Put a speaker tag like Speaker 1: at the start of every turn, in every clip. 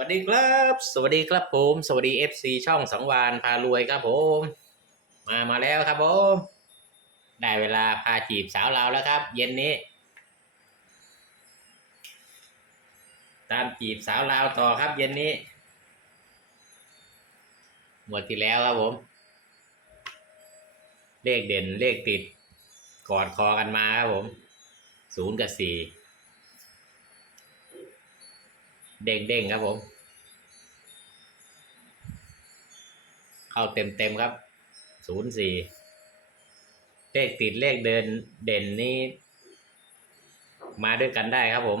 Speaker 1: วัสดีครับ สวัสดีครับผม สวัสดี FC ช่องสังวานพารวยครับผม มามาแล้วครับผม ได้เวลาพาจีบสาวเราแล้วครับ เย็นนี้ ตามจีบสาวลาวต่อครับ เย็นนี้ หมดที่แล้วครับผม เลขเด่นเลขติด กอดคอกันมาครับผมศูนย์กับสี่ เด้งเด้งครับผม เข้าเต็มเต็มครับ ศูนย์สี่ เลขติดเลขเดินเด่นนี่มาด้วยกันได้ครับผม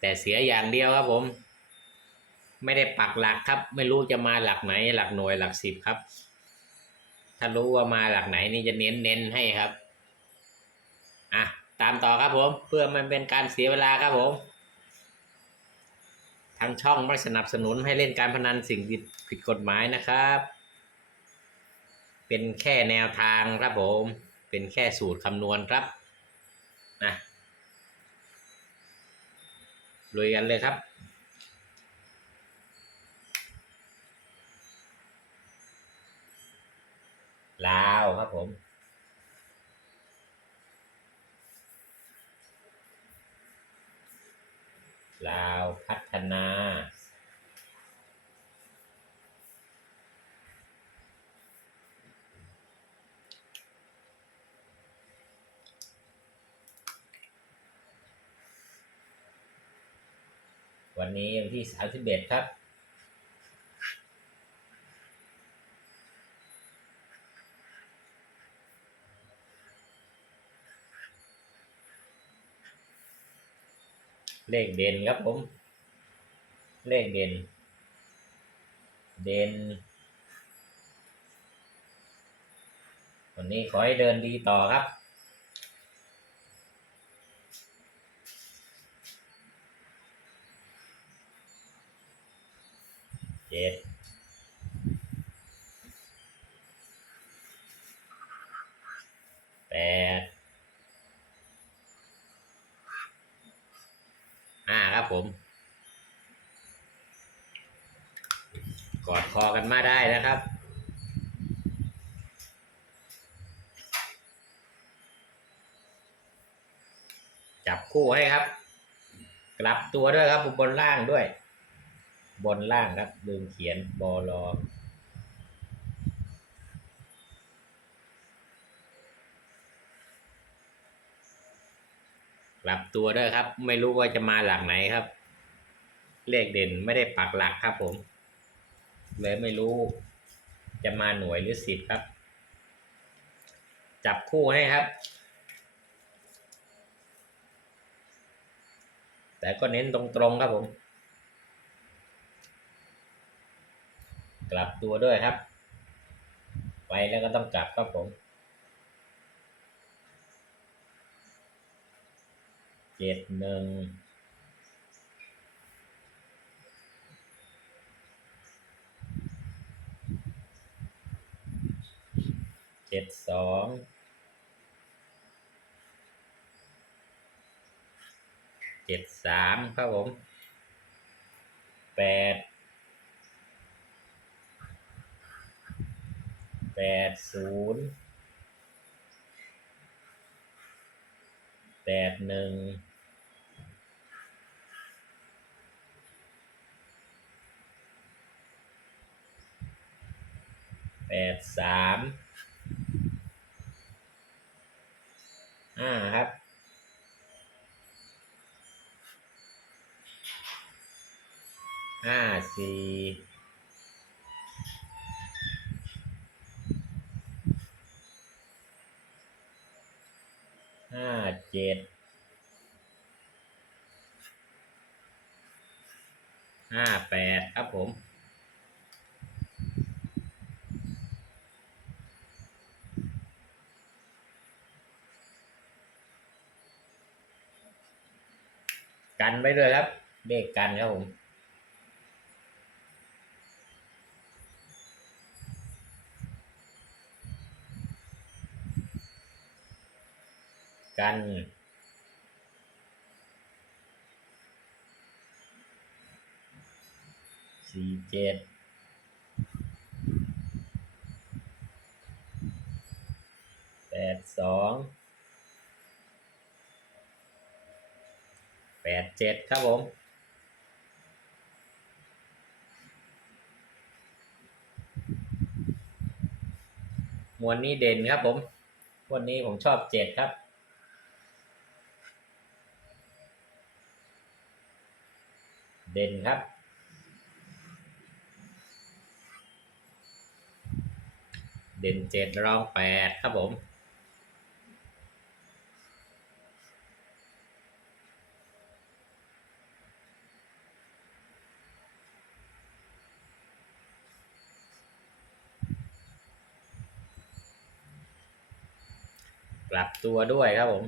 Speaker 1: แต่เสียอย่างเดียวครับผม ไม่ได้ปักหลักครับ ไม่รู้จะมาหลักไหน หลักหน่วยหลักสิบครับ ถ้ารู้ว่ามาหลักไหนนี่จะเน้นเน้นให้ครับ อะ ตามต่อครับผม เพื่อมันเป็นการเสียเวลาครับผม ทางช่องไม่สนับสนุนให้เล่นการพนันสิ่งผิดผิดกฎหมายนะครับ เป็นแค่แนวทางครับผม เป็นแค่สูตรคำนวณครับนะลุยกันเลยครับลาวครับผม ลาวพัฒนา วันนี้วันที่สามสิบเอ็ดครับ เลขเด่นครับผม เลขเด่น เด่น วันนี้ขอให้เดินดีต่อครับ ดห้าครับผม กอดคอกันมาได้นะครับจับคู่ให้ครับ กลับตัวด้วยครับบนล่างด้วย บนล่างครับลืมเขียนบอลอ กลับตัวด้วยครับ ไม่รู้ว่าจะมาหลักไหนครับ เลขเด่นไม่ได้ปักหลักครับผม เลยไม่รู้ จะมาหน่วยหรือสิบครับ จับคู่ให้ครับ แต่ก็เน้นตรงๆครับผม กลับตัวด้วยครับ ไปแล้วก็ต้องกลับครับผม เจ็ดหนึ่งเจ็ดสองเจ็ดสามครับผมแปดแปดศูนย์แปดหนึ่ง ดสามห้าครับห้าสี่ห้าเจ็ดห้าแปดครับผม กันไว้ด้วยครับเลขกันครับผมกันสี่เจ็ดแปดสอง แปดเจ็ดครับผมมวนนี้เด่นครับผม วันนี้ผมชอบเจ็ดครับ เด่นครับ เด่นเจ็ดรองแปดครับผม กลับตัวด้วยครับผม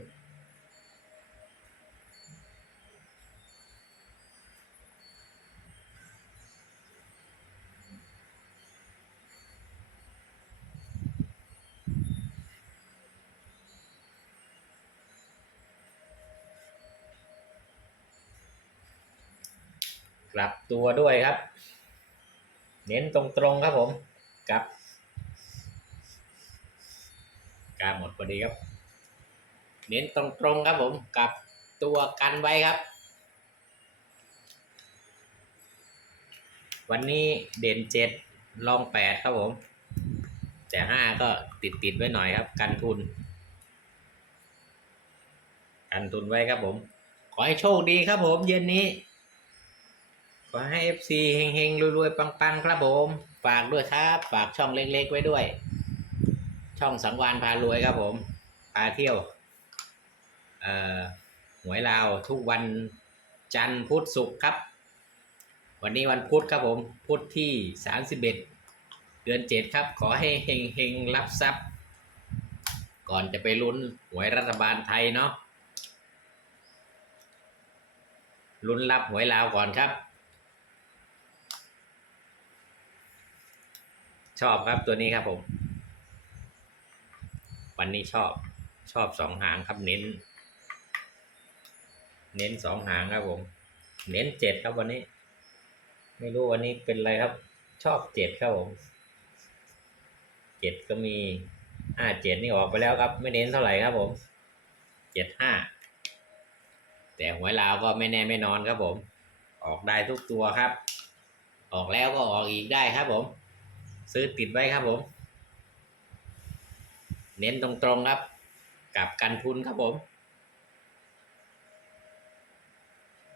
Speaker 1: กลับตัวด้วยครับ เน้นตรงๆครับผมกลับ กางหมดพอดีครับ เน้นตรงๆครับผมกับตัวกันไว้ครับ วันนี้เด่นเจ็ดลองแปดครับผม แต่ห้าก็ติดติดๆไว้หน่อยครับ กันทุน กันทุนไว้ครับผม ขอให้โชคดีครับผม เย็นนี้ ขอให้ FC เฮงๆรวยๆ ปังๆ ครับผม ฝากด้วยครับ ฝากช่องเล็กๆ ไว้ด้วย ช่องสังวานพารวยครับผมพาเที่ยวเอ่อหวยลาวทุกวันจันทร์พุธศุกร์ครับ วันนี้วันพุธครับผมพุธที่ 31 เดือน 7 ครับ ขอให้เฮงๆรับทรัพย์ ก่อนจะไปลุ้นหวยรัฐบาลไทยเนาะลุ้นรับหวยลาวก่อนครับ ชอบครับตัวนี้ครับผม วันนี้ชอบชอบสองหางครับเน้น เน้นสองหางครับผม เน้นเจ็ดครับวันนี้ ไม่รู้วันนี้เป็นอะไรครับ ชอบเจ็ดครับผมเจ็ดก็มีห้าเจ็ดนี่ออกไปแล้วครับ ไม่เน้นเท่าไหร่ครับผมเจ็ดห้าแต่หวยลาวก็ไม่แน่ไม่นอนครับผม ออกได้ทุกตัวครับ ออกแล้วก็ออกอีกได้ครับผม ซื้อติดไว้ครับผม เน้นตรงๆครับ กับกันทุนครับผม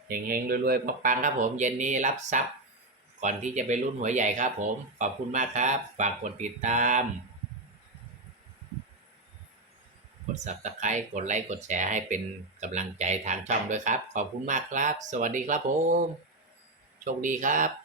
Speaker 1: เฮงๆรวยๆปังๆครับผม เย็นนี้รับทรัพย์ก่อนที่จะไปรุ่นหัวใหญ่ครับผม ขอบคุณมากครับ ฝากกดติดตาม กด subscribe กดไลค์ กดแชร์ให้เป็นกำลังใจทางช่องด้วยครับ ขอบคุณมากครับ สวัสดีครับผม โชคดีครับ